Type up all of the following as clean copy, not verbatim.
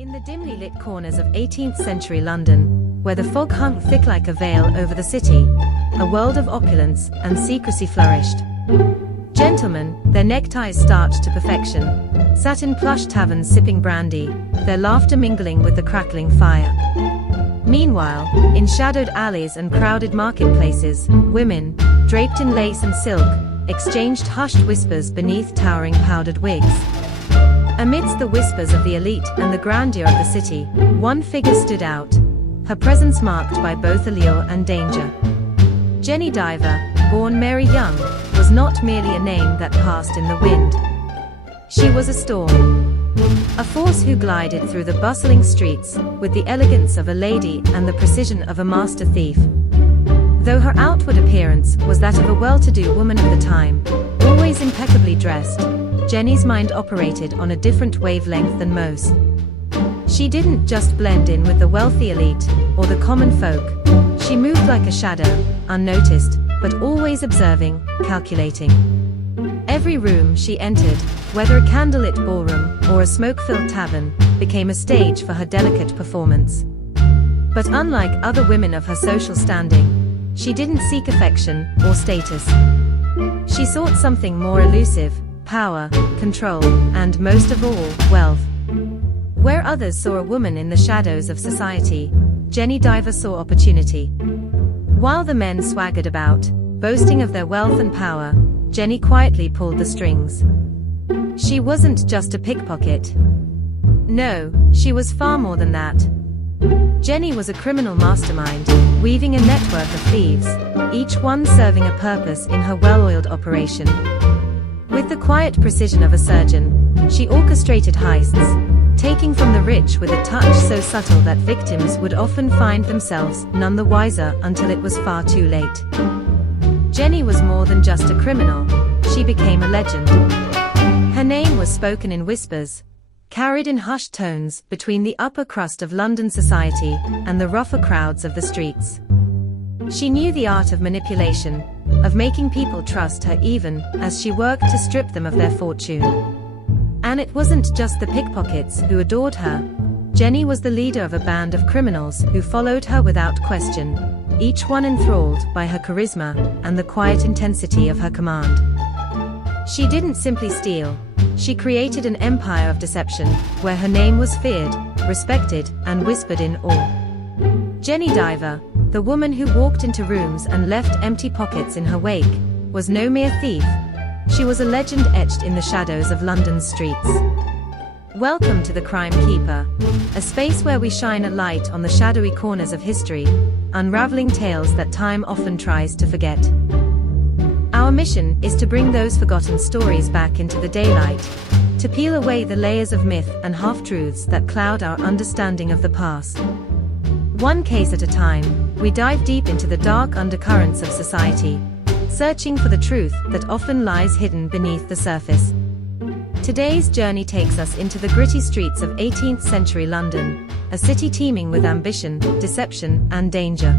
In the dimly lit corners of 18th century London, where the fog hung thick like a veil over the city, a world of opulence and secrecy flourished. Gentlemen, their neckties starched to perfection, sat in plush taverns sipping brandy, their laughter mingling with the crackling fire. Meanwhile, in shadowed alleys and crowded marketplaces, women, draped in lace and silk, exchanged hushed whispers beneath towering powdered wigs. Amidst the whispers of the elite and the grandeur of the city, one figure stood out, her presence marked by both allure and danger. Jenny Diver, born Mary Young, was not merely a name that passed in the wind. She was a storm. A force who glided through the bustling streets, with the elegance of a lady and the precision of a master thief. Though her outward appearance was that of a well-to-do woman of the time, always impeccably dressed, Jenny's mind operated on a different wavelength than most. She didn't just blend in with the wealthy elite, or the common folk. She moved like a shadow, unnoticed, but always observing, calculating. Every room she entered, whether a candlelit ballroom or a smoke-filled tavern, became a stage for her delicate performance. But unlike other women of her social standing, she didn't seek affection or status. She sought something more elusive: power, control, and most of all, wealth. Where others saw a woman in the shadows of society, Jenny Diver saw opportunity. While the men swaggered about, boasting of their wealth and power, Jenny quietly pulled the strings. She wasn't just a pickpocket. No, she was far more than that. Jenny was a criminal mastermind, weaving a network of thieves, each one serving a purpose in her well-oiled operation. With the quiet precision of a surgeon, she orchestrated heists, taking from the rich with a touch so subtle that victims would often find themselves none the wiser until it was far too late. Jenny was more than just a criminal, she became a legend. Her name was spoken in whispers, carried in hushed tones between the upper crust of London society and the rougher crowds of the streets. She knew the art of manipulation, of making people trust her even as she worked to strip them of their fortune. And it wasn't just the pickpockets who adored her. Jenny was the leader of a band of criminals who followed her without question, each one enthralled by her charisma and the quiet intensity of her command. She didn't simply steal, she created an empire of deception, where her name was feared, respected, and whispered in awe. Jenny Diver, the woman who walked into rooms and left empty pockets in her wake, was no mere thief. She was a legend etched in the shadows of London's streets. Welcome to the Crime Keeper, a space where we shine a light on the shadowy corners of history, unraveling tales that time often tries to forget. Our mission is to bring those forgotten stories back into the daylight, to peel away the layers of myth and half-truths that cloud our understanding of the past. One case at a time, we dive deep into the dark undercurrents of society, searching for the truth that often lies hidden beneath the surface. Today's journey takes us into the gritty streets of 18th century London, a city teeming with ambition, deception, and danger.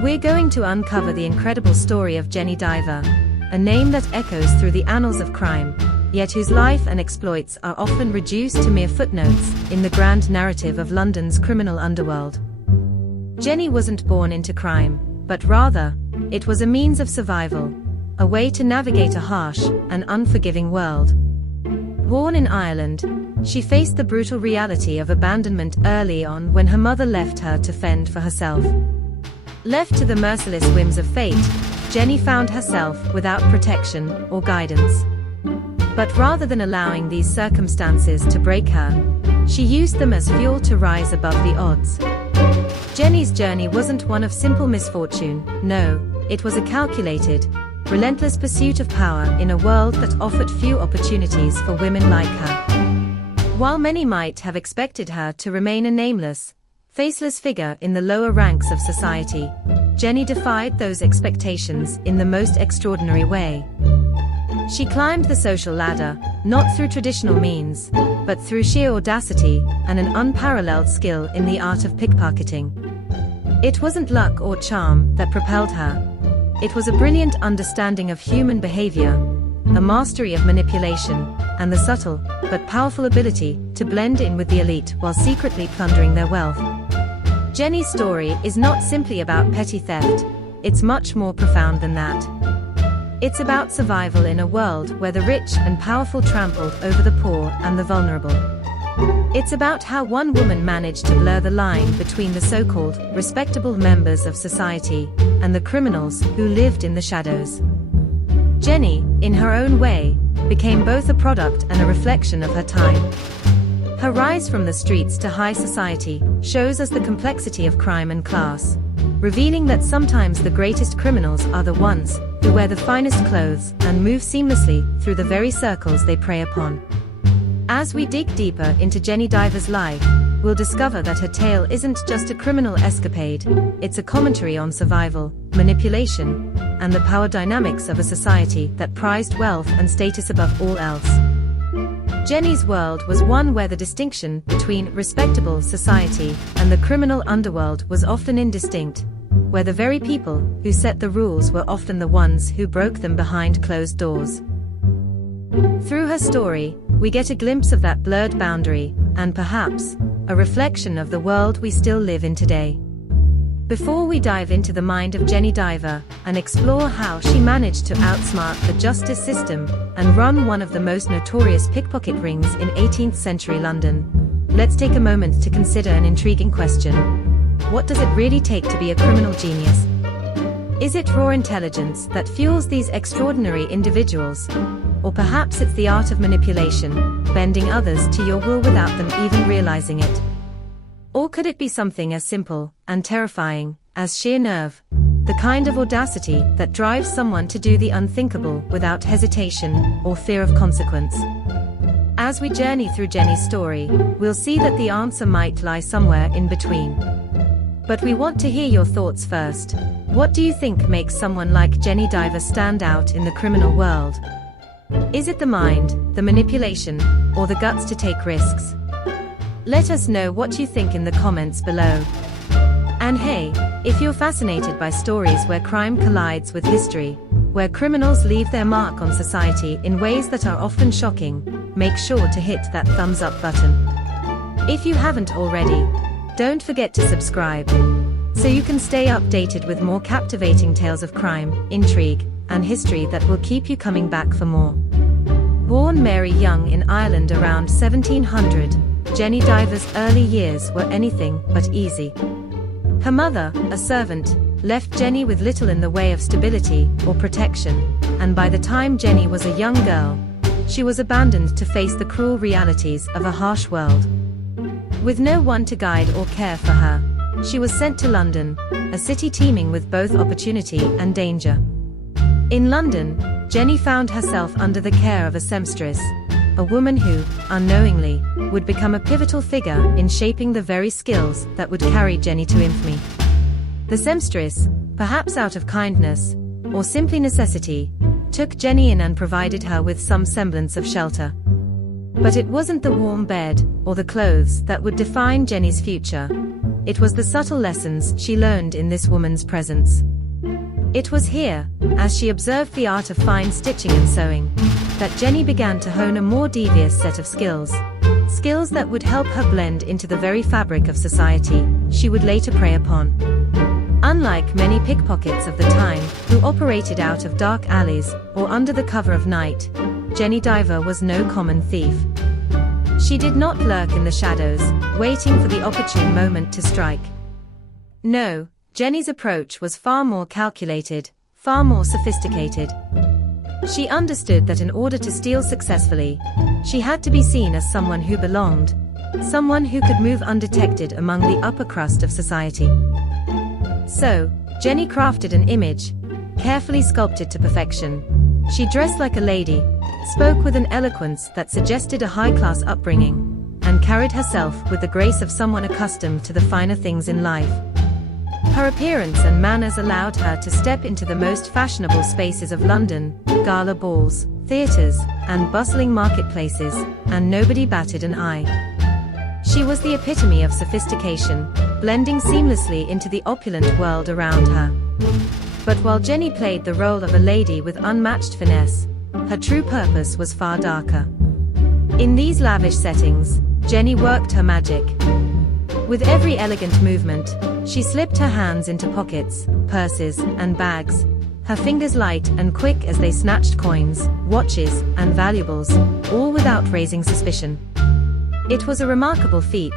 We're going to uncover the incredible story of Jenny Diver, a name that echoes through the annals of crime, yet whose life and exploits are often reduced to mere footnotes in the grand narrative of London's criminal underworld. Jenny wasn't born into crime, but rather, it was a means of survival, a way to navigate a harsh and unforgiving world. Born in Ireland, she faced the brutal reality of abandonment early on when her mother left her to fend for herself. Left to the merciless whims of fate, Jenny found herself without protection or guidance. But rather than allowing these circumstances to break her, she used them as fuel to rise above the odds. Jenny's journey wasn't one of simple misfortune, no, it was a calculated, relentless pursuit of power in a world that offered few opportunities for women like her. While many might have expected her to remain a nameless, faceless figure in the lower ranks of society, Jenny defied those expectations in the most extraordinary way. She climbed the social ladder, not through traditional means, but through sheer audacity and an unparalleled skill in the art of pickpocketing. It wasn't luck or charm that propelled her. It was a brilliant understanding of human behavior, a mastery of manipulation, and the subtle, but powerful ability to blend in with the elite while secretly plundering their wealth. Jenny's story is not simply about petty theft, it's much more profound than that. It's about survival in a world where the rich and powerful trampled over the poor and the vulnerable. It's about how one woman managed to blur the line between the so-called respectable members of society and the criminals who lived in the shadows. Jenny, in her own way, became both a product and a reflection of her time. Her rise from the streets to high society shows us the complexity of crime and class, revealing that sometimes the greatest criminals are the ones who wear the finest clothes and move seamlessly through the very circles they prey upon. As we dig deeper into Jenny Diver's life, we'll discover that her tale isn't just a criminal escapade, it's a commentary on survival, manipulation, and the power dynamics of a society that prized wealth and status above all else. Jenny's world was one where the distinction between respectable society and the criminal underworld was often indistinct, where the very people who set the rules were often the ones who broke them behind closed doors. Through her story, we get a glimpse of that blurred boundary, and perhaps, a reflection of the world we still live in today. Before we dive into the mind of Jenny Diver, and explore how she managed to outsmart the justice system, and run one of the most notorious pickpocket rings in 18th century London, let's take a moment to consider an intriguing question. What does it really take to be a criminal genius? Is it raw intelligence that fuels these extraordinary individuals? Or perhaps it's the art of manipulation, bending others to your will without them even realizing it. Or could it be something as simple and terrifying as sheer nerve, the kind of audacity that drives someone to do the unthinkable without hesitation or fear of consequence? As we journey through Jenny's story, we'll see that the answer might lie somewhere in between. But we want to hear your thoughts first. What do you think makes someone like Jenny Diver stand out in the criminal world? Is it the mind, the manipulation, or the guts to take risks? Let us know what you think in the comments below. And hey, if you're fascinated by stories where crime collides with history, where criminals leave their mark on society in ways that are often shocking, make sure to hit that thumbs up button. If you haven't already, don't forget to subscribe, so you can stay updated with more captivating tales of crime, intrigue, and history that will keep you coming back for more. Born Mary Young in Ireland around 1700, Jenny Diver's early years were anything but easy. Her mother, a servant, left Jenny with little in the way of stability or protection, and by the time Jenny was a young girl, she was abandoned to face the cruel realities of a harsh world. With no one to guide or care for her, she was sent to London, a city teeming with both opportunity and danger. In London, Jenny found herself under the care of a seamstress, a woman who, unknowingly, would become a pivotal figure in shaping the very skills that would carry Jenny to infamy. The seamstress, perhaps out of kindness, or simply necessity, took Jenny in and provided her with some semblance of shelter. But it wasn't the warm bed, or the clothes that would define Jenny's future. It was the subtle lessons she learned in this woman's presence. It was here, as she observed the art of fine stitching and sewing, that Jenny began to hone a more devious set of skills. Skills that would help her blend into the very fabric of society she would later prey upon. Unlike many pickpockets of the time, who operated out of dark alleys or under the cover of night, Jenny Diver was no common thief. She did not lurk in the shadows, waiting for the opportune moment to strike. No, Jenny's approach was far more calculated, far more sophisticated. She understood that in order to steal successfully, she had to be seen as someone who belonged, someone who could move undetected among the upper crust of society. So, Jenny crafted an image, carefully sculpted to perfection. She dressed like a lady, spoke with an eloquence that suggested a high-class upbringing, and carried herself with the grace of someone accustomed to the finer things in life. Her appearance and manners allowed her to step into the most fashionable spaces of London, gala balls, theatres, and bustling marketplaces, and nobody batted an eye. She was the epitome of sophistication, blending seamlessly into the opulent world around her. But while Jenny played the role of a lady with unmatched finesse, her true purpose was far darker. In these lavish settings, Jenny worked her magic. With every elegant movement, she slipped her hands into pockets, purses, and bags, her fingers light and quick as they snatched coins, watches, and valuables, all without raising suspicion. It was a remarkable feat,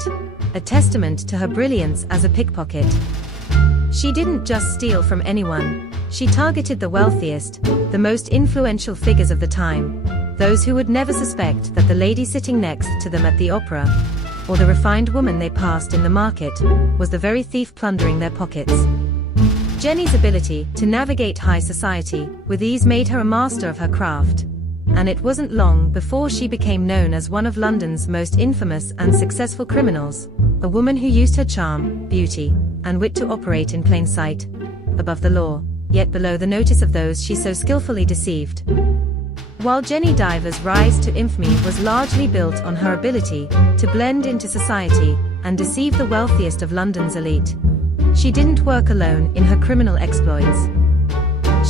a testament to her brilliance as a pickpocket. She didn't just steal from anyone, she targeted the wealthiest, the most influential figures of the time, those who would never suspect that the lady sitting next to them at the opera, or the refined woman they passed in the market, was the very thief plundering their pockets. Jenny's ability to navigate high society with ease made her a master of her craft, and it wasn't long before she became known as one of London's most infamous and successful criminals, a woman who used her charm, beauty, and wit to operate in plain sight, above the law, yet below the notice of those she so skillfully deceived. While Jenny Diver's rise to infamy was largely built on her ability to blend into society and deceive the wealthiest of London's elite, she didn't work alone in her criminal exploits.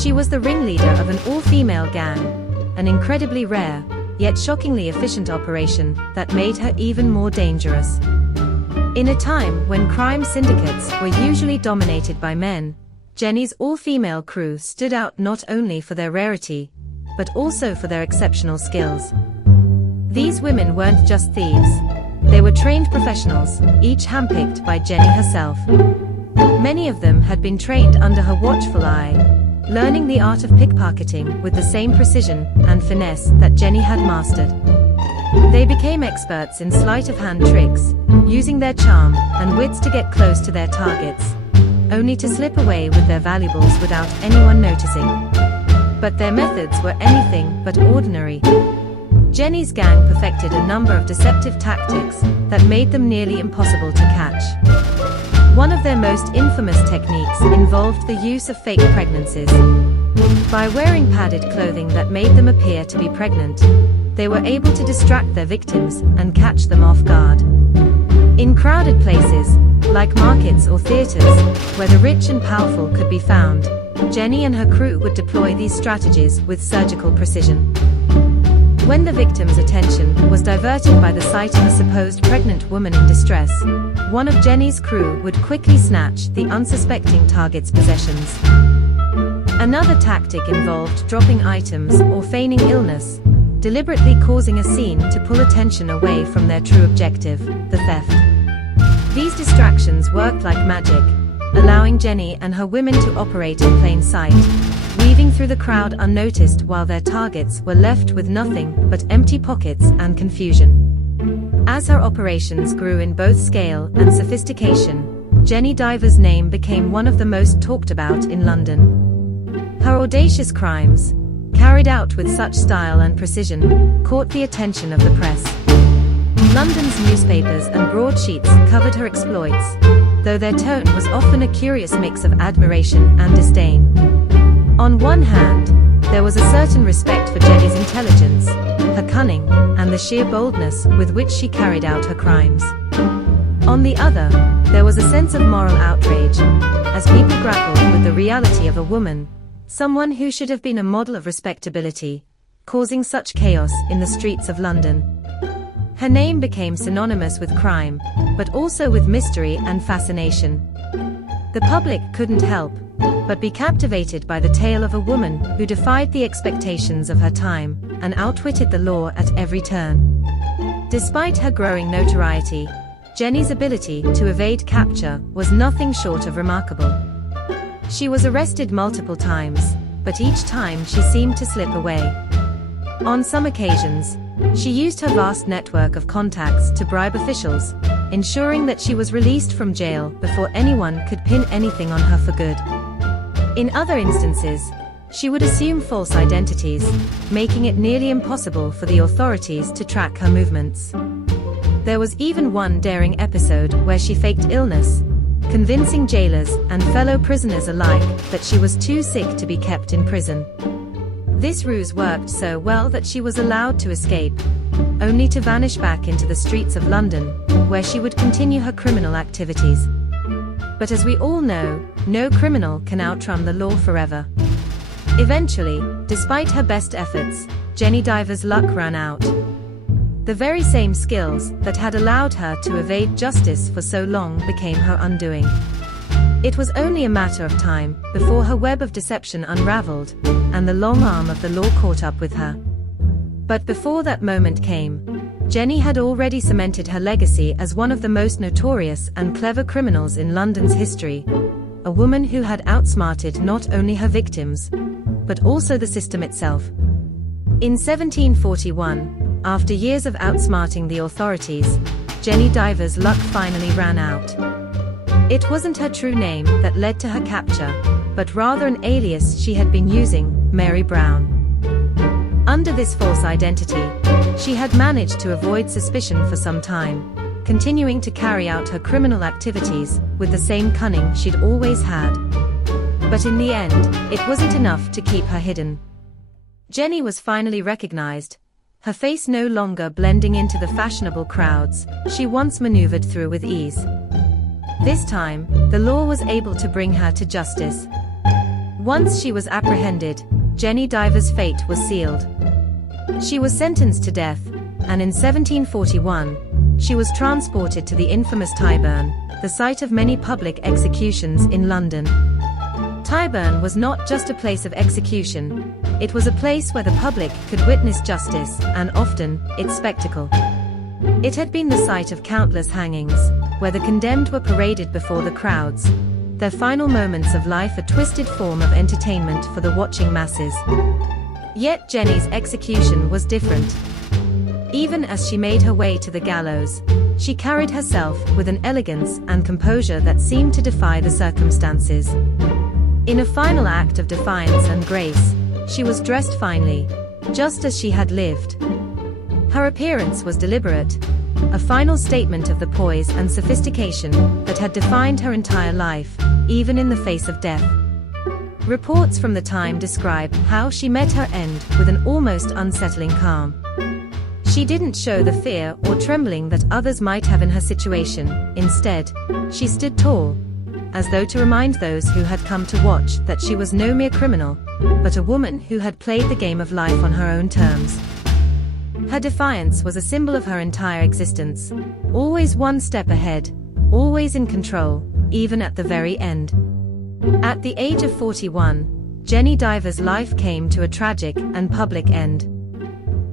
She was the ringleader of an all-female gang, an incredibly rare, yet shockingly efficient operation that made her even more dangerous. In a time when crime syndicates were usually dominated by men, Jenny's all-female crew stood out not only for their rarity, but also for their exceptional skills. These women weren't just thieves. They were trained professionals, each handpicked by Jenny herself. Many of them had been trained under her watchful eye, learning the art of pickpocketing with the same precision and finesse that Jenny had mastered. They became experts in sleight-of-hand tricks, using their charm and wits to get close to their targets, only to slip away with their valuables without anyone noticing. But their methods were anything but ordinary. Jenny's gang perfected a number of deceptive tactics that made them nearly impossible to catch. One of their most infamous techniques involved the use of fake pregnancies. By wearing padded clothing that made them appear to be pregnant, they were able to distract their victims and catch them off guard. In crowded places, like markets or theaters, where the rich and powerful could be found, Jenny and her crew would deploy these strategies with surgical precision. When the victim's attention was diverted by the sight of a supposed pregnant woman in distress, one of Jenny's crew would quickly snatch the unsuspecting target's possessions. Another tactic involved dropping items or feigning illness, deliberately causing a scene to pull attention away from their true objective, the theft. These distractions worked like magic, allowing Jenny and her women to operate in plain sight, weaving through the crowd unnoticed while their targets were left with nothing but empty pockets and confusion. As her operations grew in both scale and sophistication, Jenny Diver's name became one of the most talked about in London. Her audacious crimes, carried out with such style and precision, caught the attention of the press. London's newspapers and broadsheets covered her exploits, though their tone was often a curious mix of admiration and disdain. On one hand, there was a certain respect for Jenny's intelligence, her cunning, and the sheer boldness with which she carried out her crimes. On the other, there was a sense of moral outrage, as people grappled with the reality of a woman, someone who should have been a model of respectability, causing such chaos in the streets of London. Her name became synonymous with crime, but also with mystery and fascination. The public couldn't help but be captivated by the tale of a woman who defied the expectations of her time and outwitted the law at every turn. Despite her growing notoriety, Jenny's ability to evade capture was nothing short of remarkable. She was arrested multiple times, but each time she seemed to slip away. On some occasions, she used her vast network of contacts to bribe officials, ensuring that she was released from jail before anyone could pin anything on her for good. In other instances, she would assume false identities, making it nearly impossible for the authorities to track her movements. There was even one daring episode where she faked illness, convincing jailers and fellow prisoners alike that she was too sick to be kept in prison. This ruse worked so well that she was allowed to escape, only to vanish back into the streets of London, where she would continue her criminal activities. But as we all know, no criminal can outrun the law forever. Eventually, despite her best efforts, Jenny Diver's luck ran out. The very same skills that had allowed her to evade justice for so long became her undoing. It was only a matter of time before her web of deception unraveled, and the long arm of the law caught up with her. But before that moment came, Jenny had already cemented her legacy as one of the most notorious and clever criminals in London's history, a woman who had outsmarted not only her victims, but also the system itself. In 1741, after years of outsmarting the authorities, Jenny Diver's luck finally ran out. It wasn't her true name that led to her capture, but rather an alias she had been using, Mary Brown. Under this false identity, she had managed to avoid suspicion for some time, continuing to carry out her criminal activities with the same cunning she'd always had. But in the end, it wasn't enough to keep her hidden. Jenny was finally recognized, her face no longer blending into the fashionable crowds she once maneuvered through with ease. This time, the law was able to bring her to justice. Once she was apprehended, Jenny Diver's fate was sealed. She was sentenced to death, and in 1741, she was transported to the infamous Tyburn, the site of many public executions in London. Tyburn was not just a place of execution, it was a place where the public could witness justice, and often, its spectacle. It had been the site of countless hangings, where the condemned were paraded before the crowds, their final moments of life a twisted form of entertainment for the watching masses. Yet Jenny's execution was different. Even as she made her way to the gallows, she carried herself with an elegance and composure that seemed to defy the circumstances. In a final act of defiance and grace, she was dressed finely, just as she had lived. Her appearance was deliberate, a final statement of the poise and sophistication that had defined her entire life, even in the face of death. Reports from the time describe how she met her end with an almost unsettling calm. She didn't show the fear or trembling that others might have in her situation. Instead, she stood tall, as though to remind those who had come to watch that she was no mere criminal, but a woman who had played the game of life on her own terms. Her defiance was a symbol of her entire existence, always one step ahead, always in control, even at the very end. At the age of 41, Jenny Diver's life came to a tragic and public end.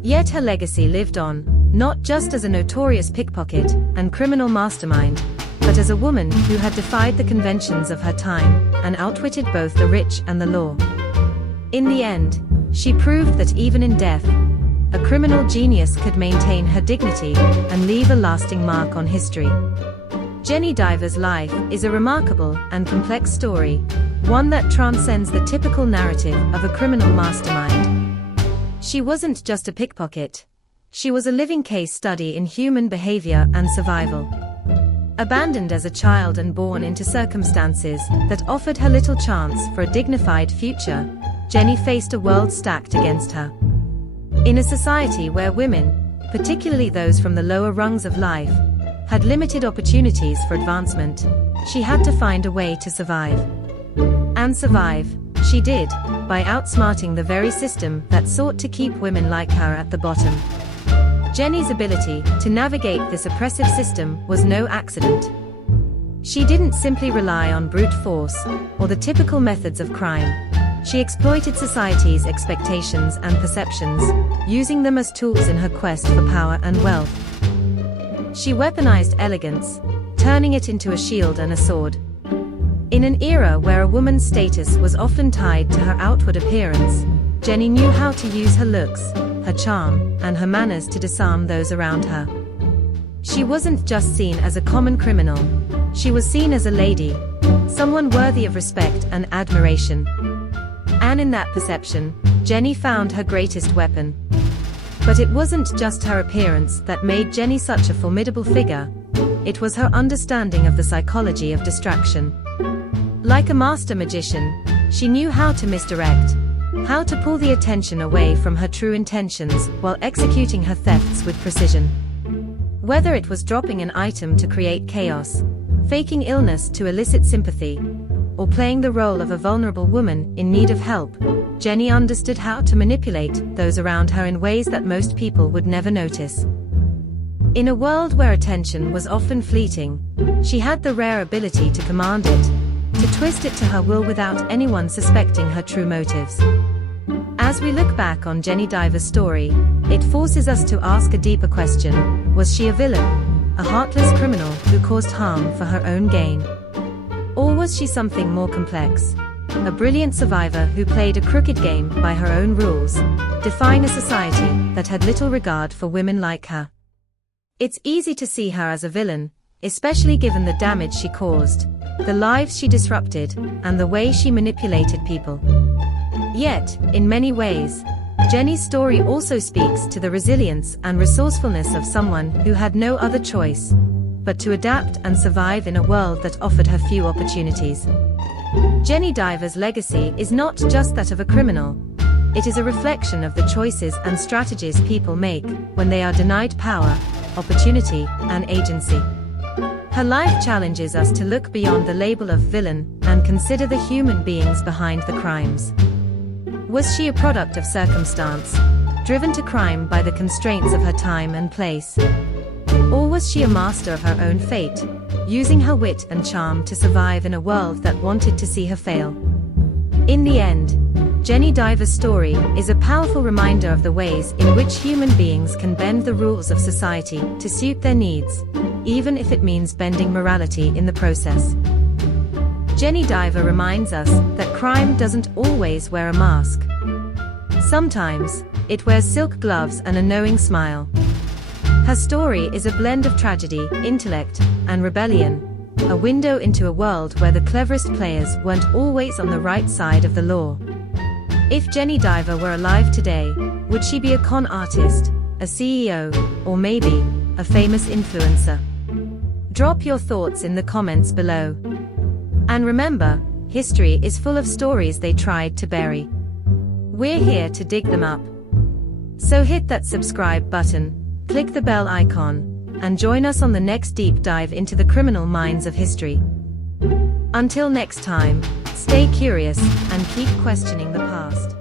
Yet her legacy lived on, not just as a notorious pickpocket and criminal mastermind, but as a woman who had defied the conventions of her time and outwitted both the rich and the law. In the end, she proved that even in death, a criminal genius could maintain her dignity and leave a lasting mark on history. Jenny Diver's life is a remarkable and complex story, one that transcends the typical narrative of a criminal mastermind. She wasn't just a pickpocket. She was a living case study in human behavior and survival. Abandoned as a child and born into circumstances that offered her little chance for a dignified future, Jenny faced a world stacked against her. In a society where women, particularly those from the lower rungs of life, had limited opportunities for advancement, she had to find a way to survive. And survive, she did, by outsmarting the very system that sought to keep women like her at the bottom. Jenny's ability to navigate this oppressive system was no accident. She didn't simply rely on brute force or the typical methods of crime. She exploited society's expectations and perceptions, using them as tools in her quest for power and wealth. She weaponized elegance, turning it into a shield and a sword. In an era where a woman's status was often tied to her outward appearance, Jenny knew how to use her looks, her charm, and her manners to disarm those around her. She wasn't just seen as a common criminal, she was seen as a lady, someone worthy of respect and admiration. And in that perception, Jenny found her greatest weapon. But it wasn't just her appearance that made Jenny such a formidable figure, it was her understanding of the psychology of distraction. Like a master magician, she knew how to misdirect, how to pull the attention away from her true intentions while executing her thefts with precision. Whether it was dropping an item to create chaos, faking illness to elicit sympathy, or playing the role of a vulnerable woman in need of help, Jenny understood how to manipulate those around her in ways that most people would never notice. In a world where attention was often fleeting, she had the rare ability to command it, to twist it to her will without anyone suspecting her true motives. As we look back on Jenny Diver's story, it forces us to ask a deeper question: was she a villain, a heartless criminal who caused harm for her own gain? Or was she something more complex? A brilliant survivor who played a crooked game by her own rules, defying a society that had little regard for women like her. It's easy to see her as a villain, especially given the damage she caused, the lives she disrupted, and the way she manipulated people. Yet, in many ways, Jenny's story also speaks to the resilience and resourcefulness of someone who had no other choice but to adapt and survive in a world that offered her few opportunities. Jenny Diver's legacy is not just that of a criminal. It is a reflection of the choices and strategies people make when they are denied power, opportunity, and agency. Her life challenges us to look beyond the label of villain and consider the human beings behind the crimes. Was she a product of circumstance, driven to crime by the constraints of her time and place? Or was she a master of her own fate, using her wit and charm to survive in a world that wanted to see her fail? In the end, Jenny Diver's story is a powerful reminder of the ways in which human beings can bend the rules of society to suit their needs, even if it means bending morality in the process. Jenny Diver reminds us that crime doesn't always wear a mask. Sometimes, it wears silk gloves and a knowing smile. Her story is a blend of tragedy, intellect, and rebellion, a window into a world where the cleverest players weren't always on the right side of the law. If Jenny Diver were alive today, would she be a con artist, a CEO, or maybe a famous influencer? Drop your thoughts in the comments below. And remember, history is full of stories they tried to bury. We're here to dig them up. So hit that subscribe button, click the bell icon, and join us on the next deep dive into the criminal minds of history. Until next time, stay curious and keep questioning the past.